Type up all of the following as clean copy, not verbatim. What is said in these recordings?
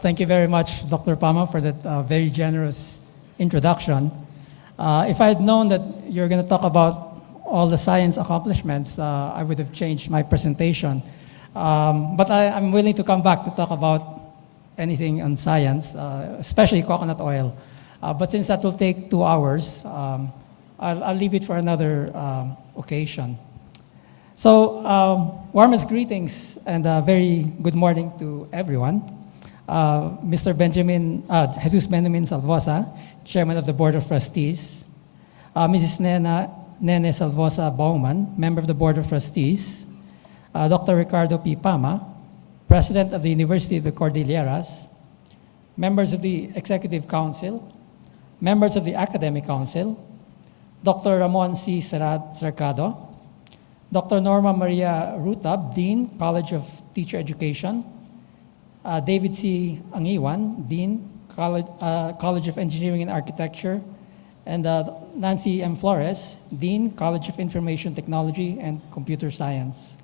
Thank you very much, Dr. Pama, for that very generous introduction. If I had known that you're going to talk about all the science accomplishments, I would have changed my presentation. But I'm willing to come back to talk about anything on science, especially coconut oil. But since that will take 2 hours, I'll leave it for another occasion. So, warmest greetings and very good morning to everyone. Mr. Jesus Benjamin Salvosa, Chairman of the Board of Trustees. Mrs. Nene Salvosa Bauman, Member of the Board of Trustees. Dr. Ricardo P. Pama, President of the University of the Cordilleras. Members of the Executive Council. Members of the Academic Council. Dr. Ramon C. Cercado. Dr. Norma Maria Rutab, Dean, College of Teacher Education. David C. Angiwan, Dean, College of Engineering and Architecture, and Nancy M. Flores, Dean, College of Information Technology and Computer Science.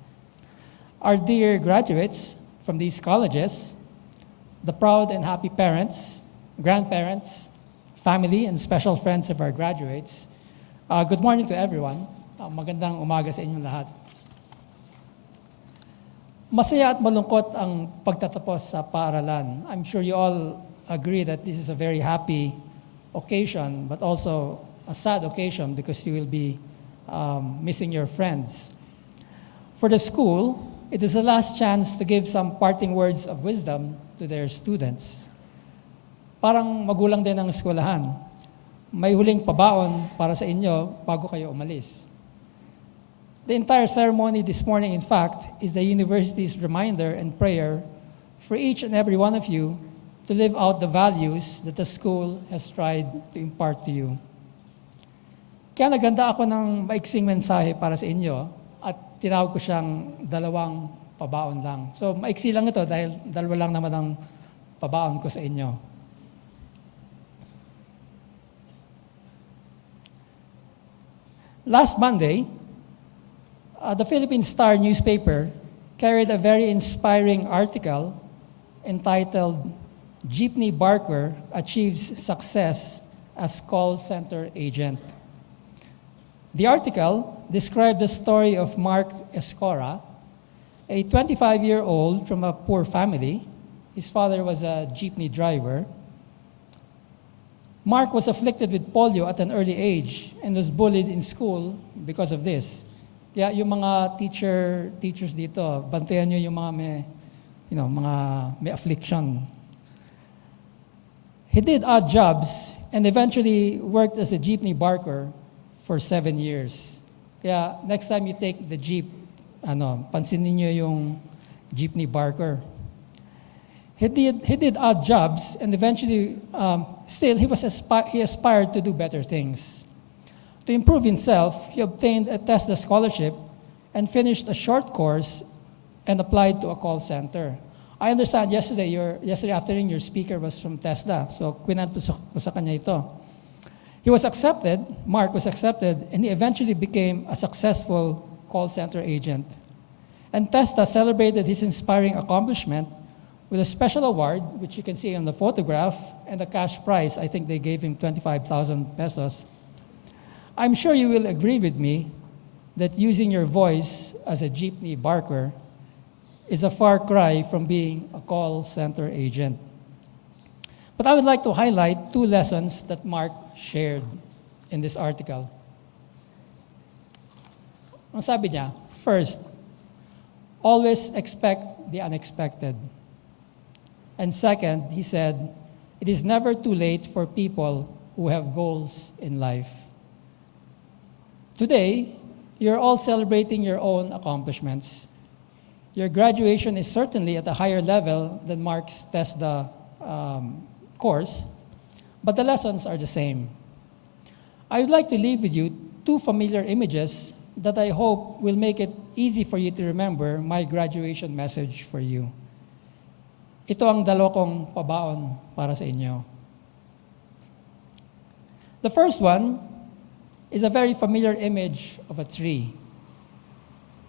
Our dear graduates from these colleges, the proud and happy parents, grandparents, family, and special friends of our graduates, good morning to everyone. Magandang umaga sa inyong lahat. Masaya at malungkot ang pagtatapos sa paaralan. I'm sure you all agree that this is a very happy occasion, but also a sad occasion because you will be missing your friends. For the school, it is the last chance to give some parting words of wisdom to their students. Parang magulang din ang eskwelahan. May huling pabaon para sa inyo bago kayo umalis. The entire ceremony this morning, in fact, is the university's reminder and prayer for each and every one of you to live out the values that the school has tried to impart to you. Kaya naganda ako ng maiksing mensahe para sa inyo at tinawag ko siyang 2 pabaon lang. So maiksi lang ito dahil 2 lang naman ang pabaon ko sa inyo. Last Monday, the Philippine Star newspaper carried a very inspiring article entitled Jeepney Barker Achieves Success as Call Center Agent. The article described the story of Mark Escora, a 25-year-old from a poor family. His father was a jeepney driver. Mark was afflicted with polio at an early age and was bullied in school because of this. Kaya yung mga teachers dito, bantayan nyo yung mga may affliction. He did odd jobs and eventually worked as a jeepney barker for 7 years. Kaya next time you take the jeep, pansinin nyo yung jeepney barker. He did odd jobs and eventually, still he aspired to do better things. To improve himself, he obtained a TESDA scholarship and finished a short course and applied to a call center. I understand yesterday afternoon your speaker was from TESDA, so kwento ko sa kanya ito. Mark was accepted, and he eventually became a successful call center agent. And TESDA celebrated his inspiring accomplishment with a special award, which you can see on the photograph, and a cash prize. I think they gave him 25,000 pesos. I'm sure you will agree with me that using your voice as a jeepney barker is a far cry from being a call center agent. But I would like to highlight 2 lessons that Mark shared in this article. Ang sabi niya, first, always expect the unexpected. And second, he said, it is never too late for people who have goals in life. Today, you're all celebrating your own accomplishments. Your graduation is certainly at a higher level than Mark's TESDA course, but the lessons are the same. I would like to leave with you 2 familiar images that I hope will make it easy for you to remember my graduation message for you. Ito ang 2 kong pabaon para sa inyo. The first one is a very familiar image of a tree.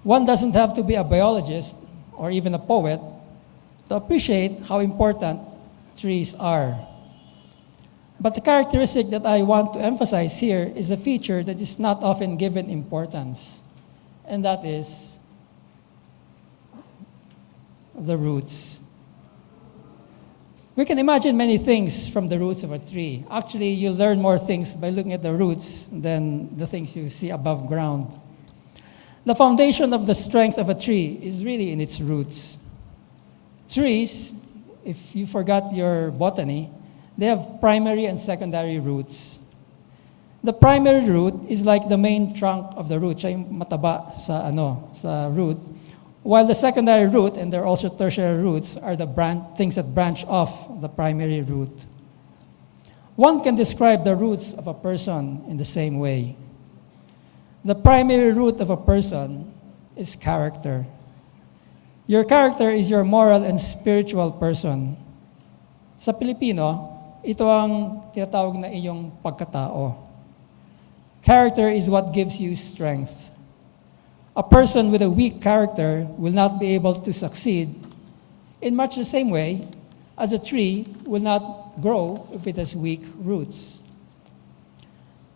One doesn't have to be a biologist or even a poet to appreciate how important trees are. But the characteristic that I want to emphasize here is a feature that is not often given importance, and that is the roots. We can imagine many things from the roots of a tree. Actually, you learn more things by looking at the roots than the things you see above ground. The foundation of the strength of a tree is really in its roots. Trees, if you forgot your botany, they have primary and secondary roots. The primary root is like the main trunk of the root, siya yung mataba sa root, while the secondary root, and there are also tertiary roots, are the things that branch off the primary root. One can describe the roots of a person in the same way. The primary root of a person is character. Your character is your moral and spiritual person. Sa Pilipino, ito ang tinatawag na iyong pagkatao. Character is what gives you strength. A person with a weak character will not be able to succeed in much the same way as a tree will not grow if it has weak roots.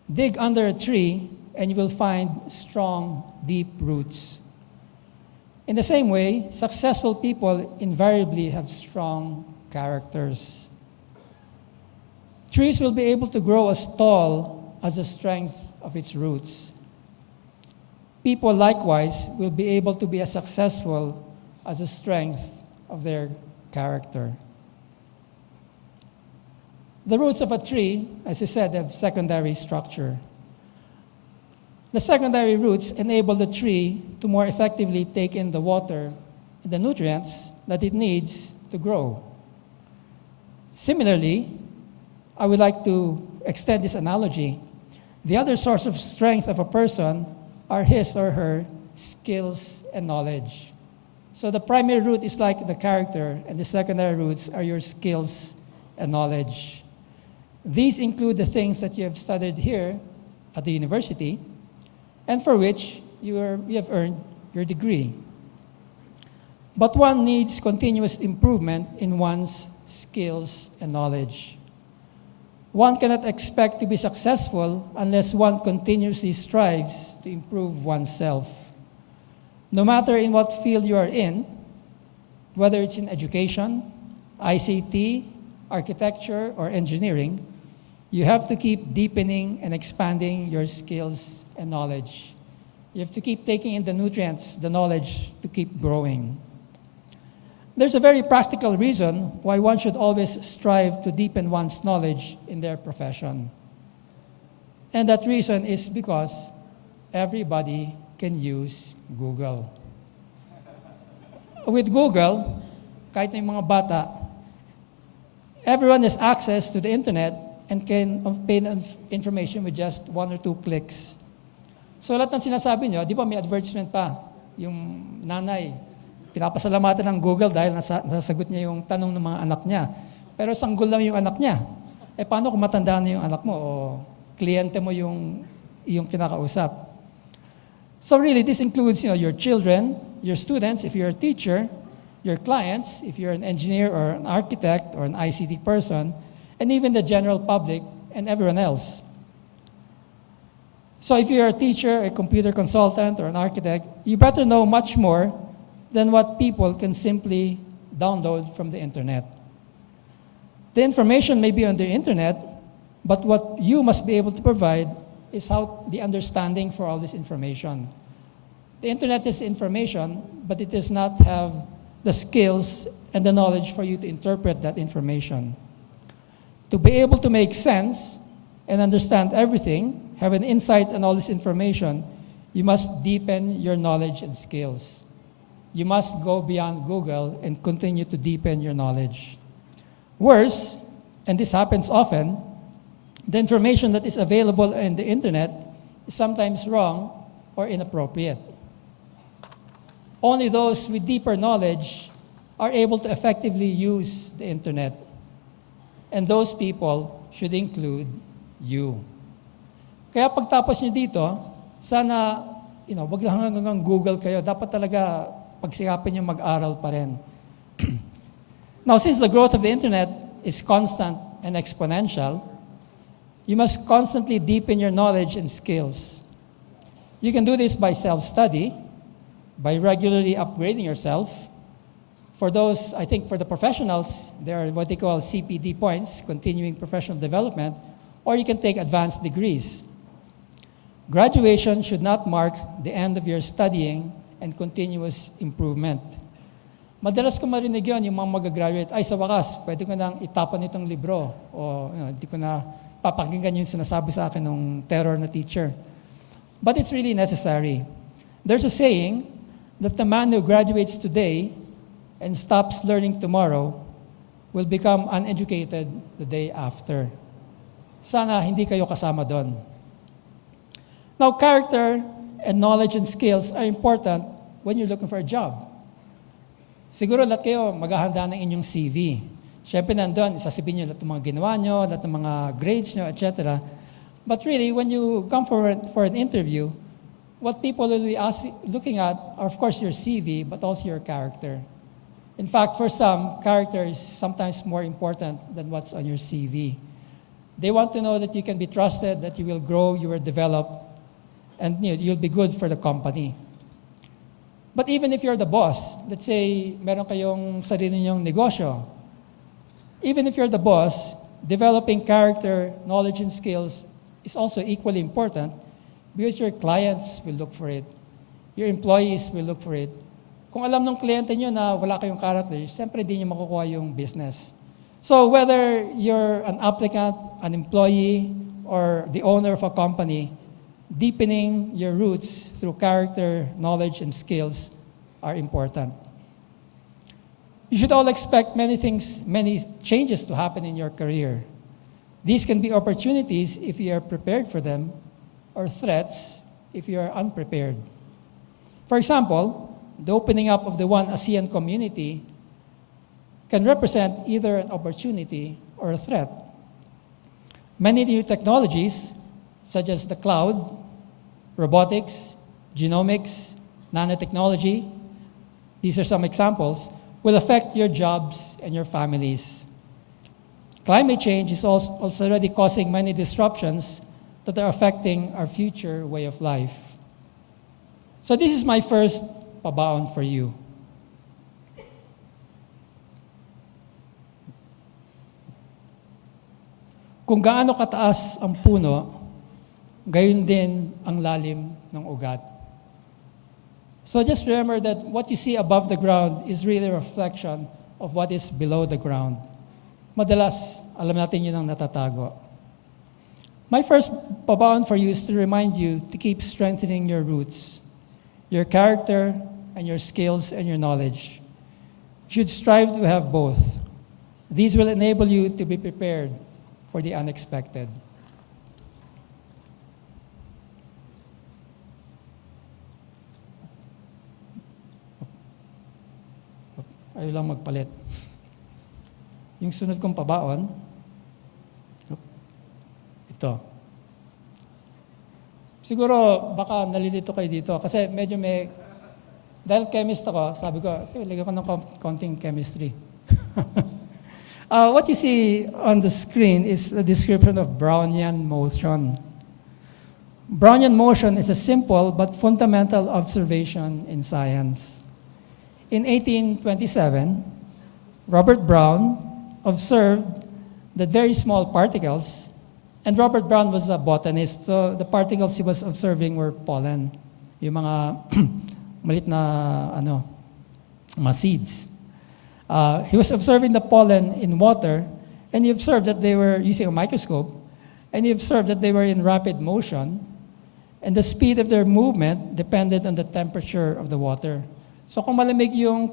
Dig under a tree and you will find strong, deep roots. In the same way, successful people invariably have strong characters. Trees will be able to grow as tall as the strength of its roots. People likewise will be able to be as successful as the strength of their character. The roots of a tree, as I said, have secondary structure. The secondary roots enable the tree to more effectively take in the water and the nutrients that it needs to grow. Similarly, I would like to extend this analogy. The other source of strength of a person are his or her skills and knowledge. So the primary root is like the character, and the secondary roots are your skills and knowledge. These include the things that you have studied here at the university, and for which you have earned your degree. But one needs continuous improvement in one's skills and knowledge. One cannot expect to be successful unless one continuously strives to improve oneself. No matter in what field you are in, whether it's in education, ICT, architecture, or engineering, you have to keep deepening and expanding your skills and knowledge. You have to keep taking in the nutrients, the knowledge, to keep growing. There's a very practical reason why one should always strive to deepen one's knowledge in their profession. And that reason is because everybody can use Google. With Google, kahit na yung mga bata, everyone has access to the internet and can obtain information with just 1 or 2 clicks. So lahat ng sinasabi nyo, di ba may advertisement pa? Yung nanay, pinapasalamatan ng Google dahil nasasagot niya yung tanong ng mga anak niya. Pero sanggol lang yung anak niya. Eh paano kung matandaan na yung anak mo o kliyente mo yung kinakausap? So really, this includes your children, your students, if you're a teacher, your clients, if you're an engineer or an architect or an ICT person, and even the general public and everyone else. So if you're a teacher, a computer consultant, or an architect, you better know much more than what people can simply download from the internet. The information may be on the internet, but what you must be able to provide is how the understanding for all this information. The internet is information, but it does not have the skills and the knowledge for you to interpret that information. To be able to make sense and understand everything, have an insight on all this information, you must deepen your knowledge and skills. You must go beyond Google and continue to deepen your knowledge. Worse, and this happens often, the information that is available in the internet is sometimes wrong or inappropriate. Only those with deeper knowledge are able to effectively use the internet. And those people should include you. Kaya pagtapos niyo dito, sana, wag lang hanggang Google kayo. Dapat talaga pagsikapin niyo mag-aral pa rin. Now, since the growth of the internet is constant and exponential, you must constantly deepen your knowledge and skills. You can do this by self-study, by regularly upgrading yourself. For those, I think for the professionals, there are what they call CPD points, continuing professional development, or you can take advanced degrees. Graduation should not mark the end of your studying and continuous improvement. Madalas ko marinig yun, yung mga mag-graduate, ay sa wakas, pwede ko nang itapon itong libro, o hindi ko na papakinggan yung sinasabi sa akin ng terror na teacher. But it's really necessary. There's a saying that the man who graduates today and stops learning tomorrow will become uneducated the day after. Sana hindi kayo kasama doon. Now, character and knowledge and skills are important when you're looking for a job. Siguro lahat kayo maghahanda ng inyong CV. Siyempre nandun, isasabihin nyo lahat ng mga ginawa nyo, lahat ng mga grades nyo, etc. But really, when you come for an interview, what people will be looking at are, of course, your CV, but also your character. In fact, for some, character is sometimes more important than what's on your CV. They want to know that you can be trusted, that you will grow, you will develop, and you'll be good for the company. But even if you're the boss, let's say meron kayong sarili niyong negosyo, even if you're the boss, developing character, knowledge, and skills is also equally important because your clients will look for it. Your employees will look for it. Kung alam ng kliyente niyo na wala kayong character, siyempre hindi niyo makukuha yung business. So whether you're an applicant, an employee, or the owner of a company, deepening your roots through character, knowledge, and skills are important. You should all expect many changes to happen in your career. These can be opportunities if you are prepared for them, or threats if you are unprepared. For example, the opening up of the One ASEAN community can represent either an opportunity or a threat. Many new technologies, such as the cloud, robotics, genomics, nanotechnology, these are some examples, will affect your jobs and your families. Climate change is also already causing many disruptions that are affecting our future way of life. So this is my first pabaon for you. Kung gaano kataas ang puno, gayon din ang lalim ng ugat. So just remember that what you see above the ground is really a reflection of what is below the ground. Madalas, alam natin yun ang natatago. My first pabaon for you is to remind you to keep strengthening your roots, your character, and your skills and your knowledge. You should strive to have both. These will enable you to be prepared for the unexpected. Ayaw lang magpalit. Yung sunod kong pabaon, ito. Siguro, baka nalilito kayo dito kasi medyo dahil chemist ako, sabi ko, lagyan ko ng konting chemistry. What you see on the screen is a description of Brownian motion. Brownian motion is a simple but fundamental observation in science. In 1827, Robert Brown observed that very small particles, and Robert Brown was a botanist, so the particles he was observing were pollen, yung mga malit na mga seeds. He was observing the pollen in water, and he observed that they were using a microscope, and he observed that they were in rapid motion, and the speed of their movement depended on the temperature of the water. So kung malamig yung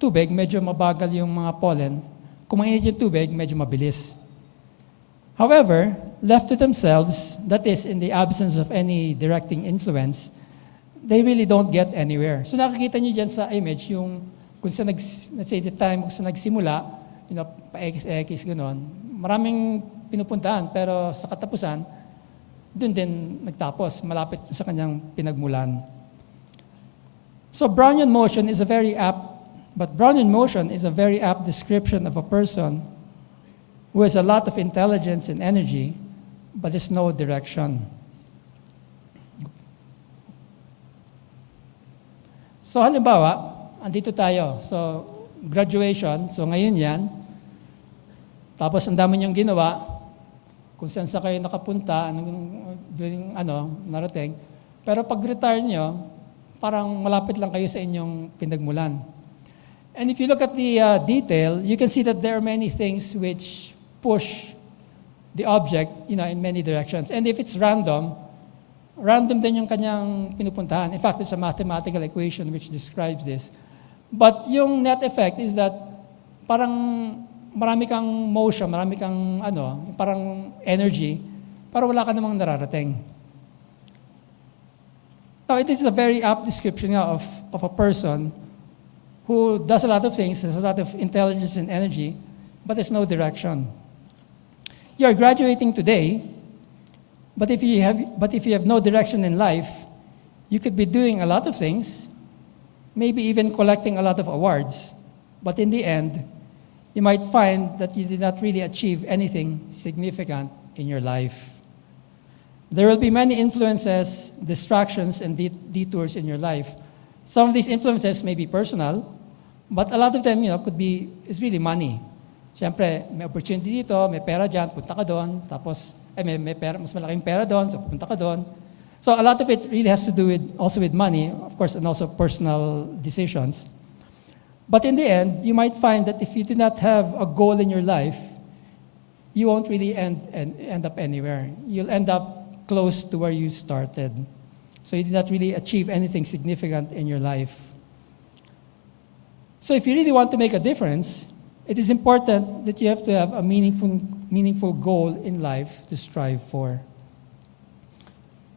tubig, medyo mabagal yung mga pollen. Kung mainit yung tubig, medyo mabilis. However, left to themselves, that is, in the absence of any directing influence, they really don't get anywhere. So nakikita niyo dyan sa image, yung kung sa let's say the time kung sa nagsimula, pa-X, gano'n, maraming pinupuntahan, pero sa katapusan, doon din nagtapos, malapit sa kanyang pinagmulan. So Brownian motion is a very apt But Brown in motion is a very apt description of a person who has a lot of intelligence and energy, but has no direction. So halimbawa, andito tayo. So graduation, so ngayon yan. Tapos ang dami niyong ginawa, kung saan sa kayo nakapunta, narating. Pero pag retire niyo, parang malapit lang kayo sa inyong pinagmulan. And if you look at the detail, you can see that there are many things which push the object, in many directions. And if it's random din yung kanyang pinupuntahan. In fact, it's a mathematical equation which describes this. But yung net effect is that parang marami kang motion, marami kang parang energy, pero wala ka namang nararating. Now, it is a very apt description of a person who does a lot of things, has a lot of intelligence and energy, but there's no direction. You are graduating today, but if you have no direction in life, you could be doing a lot of things, maybe even collecting a lot of awards, but in the end, you might find that you did not really achieve anything significant in your life. There will be many influences, distractions, and detours in your life. Some of these influences may be personal, but a lot of them, is really money. Siyempre, may opportunity dito, may pera dyan, punta ka doon, tapos may pera, mas malaking pera doon, so punta ka doon. So a lot of it really has to do also with money, of course, and also personal decisions. But in the end, you might find that if you do not have a goal in your life, you won't really end up anywhere. You'll end up close to where you started. So you did not really achieve anything significant in your life. So if you really want to make a difference, it is important that you have to have a meaningful goal in life to strive for.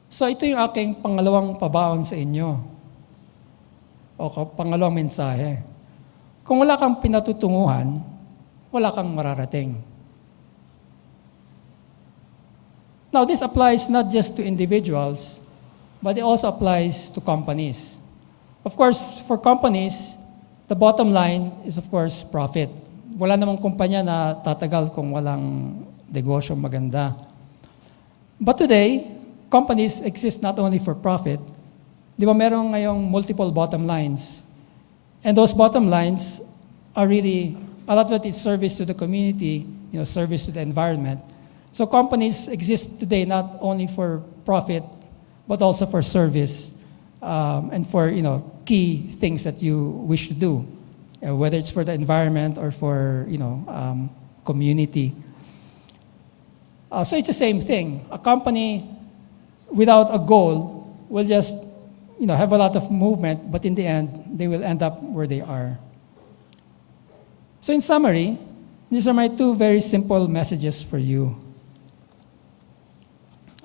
So ito yung aking pangalawang pabaon sa inyo. O pangalawang mensahe. Kung wala kang pinatutunguhan, wala kang mararating. Now, this applies not just to individuals, but it also applies to companies. Of course, for companies, the bottom line is, of course, profit. Wala namang kumpanya na tatagal kung walang negosyo maganda. But today, companies exist not only for profit. Di ba merong ngayong multiple bottom lines? And those bottom lines are really, a lot of it is service to the community, service to the environment. So companies exist today not only for profit, but also for service and for key things that you wish to do, whether it's for the environment or for community. So it's the same thing. A company without a goal will just have a lot of movement, but in the end, they will end up where they are. So in summary, these are my two very simple messages for you.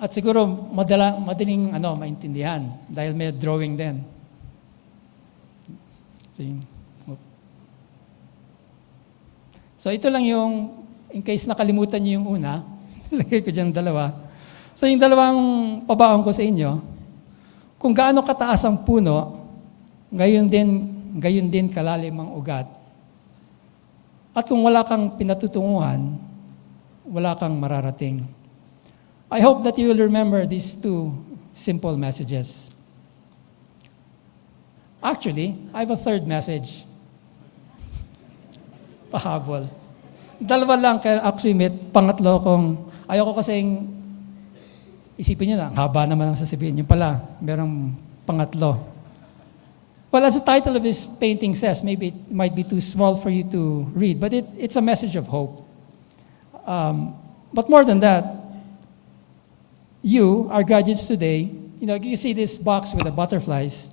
At siguro madaling maintindihan dahil may drawing din. So ito lang yung, in case nakalimutan niyo yung una, lagay ko dyan dalawa. So yung dalawang pabaon ko sa inyo, kung gaano kataas ang puno, gayon din kalalim ang ugat. At kung wala kang pinatutunguhan, wala kang mararating. I hope that you will remember these two simple messages. Actually, I have a third message. Pahabol. Dalawa lang, kaya actually may pangatlo kong, ayoko kasing isipin nyo na, haba naman ang sasabihin. Yung pala, merong pangatlo. Well, as the title of this painting says, maybe it might be too small for you to read, but it's a message of hope. But more than that, you, our graduates today, you see this box with the butterflies.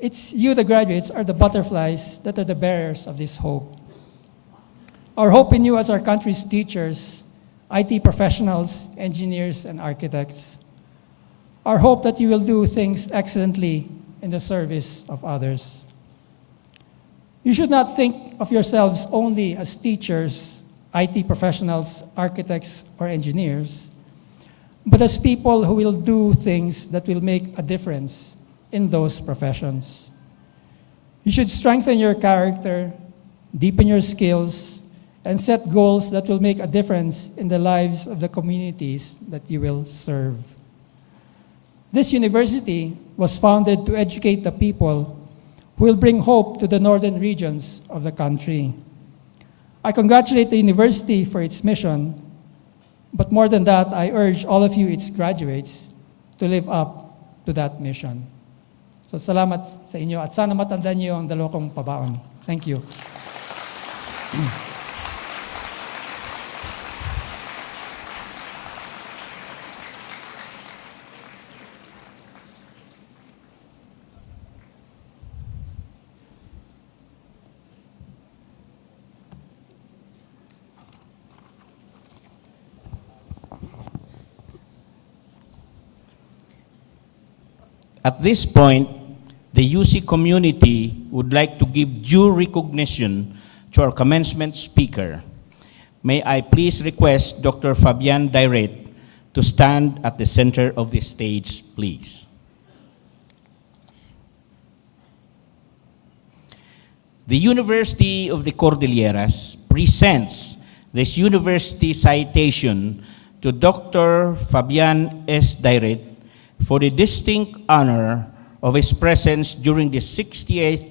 It's you, the graduates, are the butterflies that are the bearers of this hope. Our hope in you as our country's teachers, IT professionals, engineers, and architects. Our hope that you will do things excellently in the service of others. You should not think of yourselves only as teachers, IT professionals, architects, or engineers, but as people who will do things that will make a difference in those professions. You should strengthen your character, deepen your skills, and set goals that will make a difference in the lives of the communities that you will serve. This university was founded to educate the people who will bring hope to the northern regions of the country. I congratulate the university for its mission, but more than that, I urge all of you, its graduates, to live up to that mission. So salamat sa inyo at sana matandaan niyo ang dalawa kong pabaon. Thank you. At this point, the UC community would like to give due recognition to our commencement speaker. May I please request Dr. Fabian Dayrit to stand at the center of the stage, please. The University of the Cordilleras presents this university citation to Dr. Fabian S. Dayrit for the distinct honor of his presence during the 68th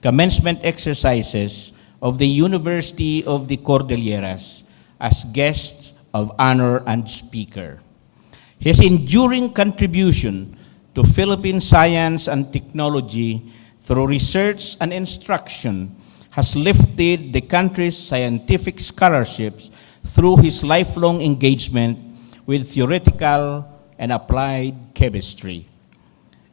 Commencement exercises of the University of the Cordilleras as guest of honor and speaker. His enduring contribution to Philippine science and technology through research and instruction has lifted the country's scientific scholarships through his lifelong engagement with theoretical and applied chemistry.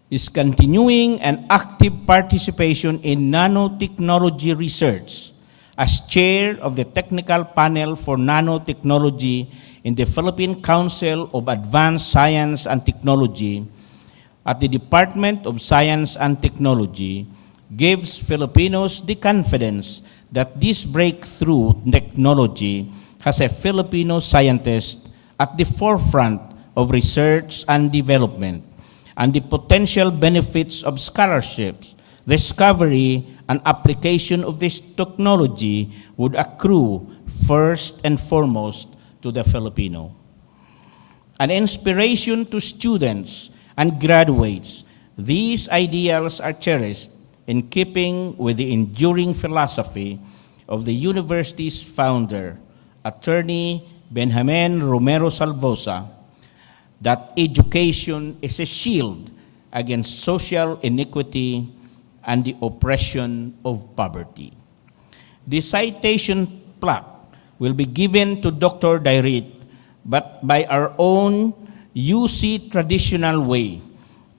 His continuing and active participation in nanotechnology research as chair of the Technical Panel for Nanotechnology in the Philippine Council of Advanced Science and Technology at the Department of Science and Technology gives Filipinos the confidence that this breakthrough technology has a Filipino scientist at the forefront of research and development, and the potential benefits of scholarships, discovery, and application of this technology would accrue first and foremost to the Filipino. An inspiration to students and graduates, these ideals are cherished in keeping with the enduring philosophy of the university's founder, Attorney Benjamin Romero Salvosa, that education is a shield against social inequity and the oppression of poverty. The citation plaque will be given to Dr. Dayrit, but by our own UC traditional way,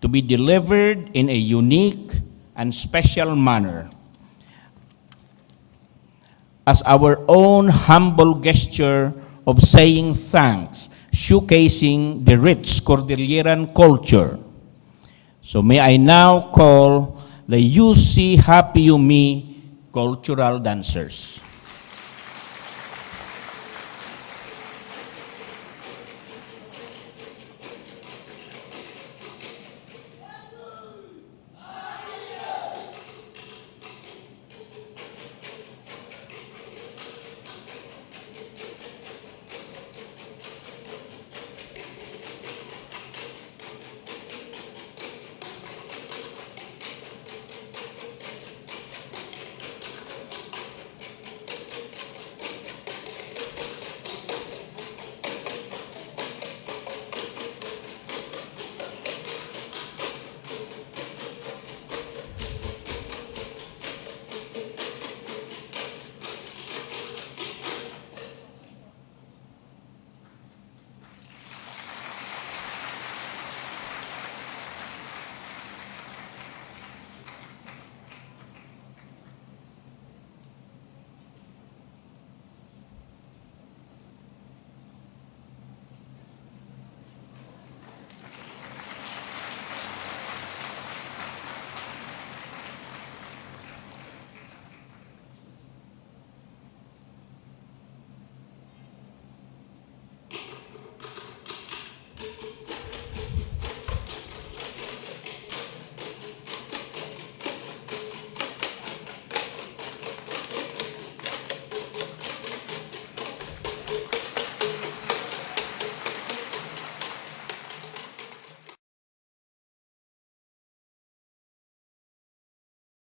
to be delivered in a unique and special manner. As our own humble gesture of saying thanks, showcasing the rich Cordilleran culture. So may I now call the UC Happy You Me cultural dancers.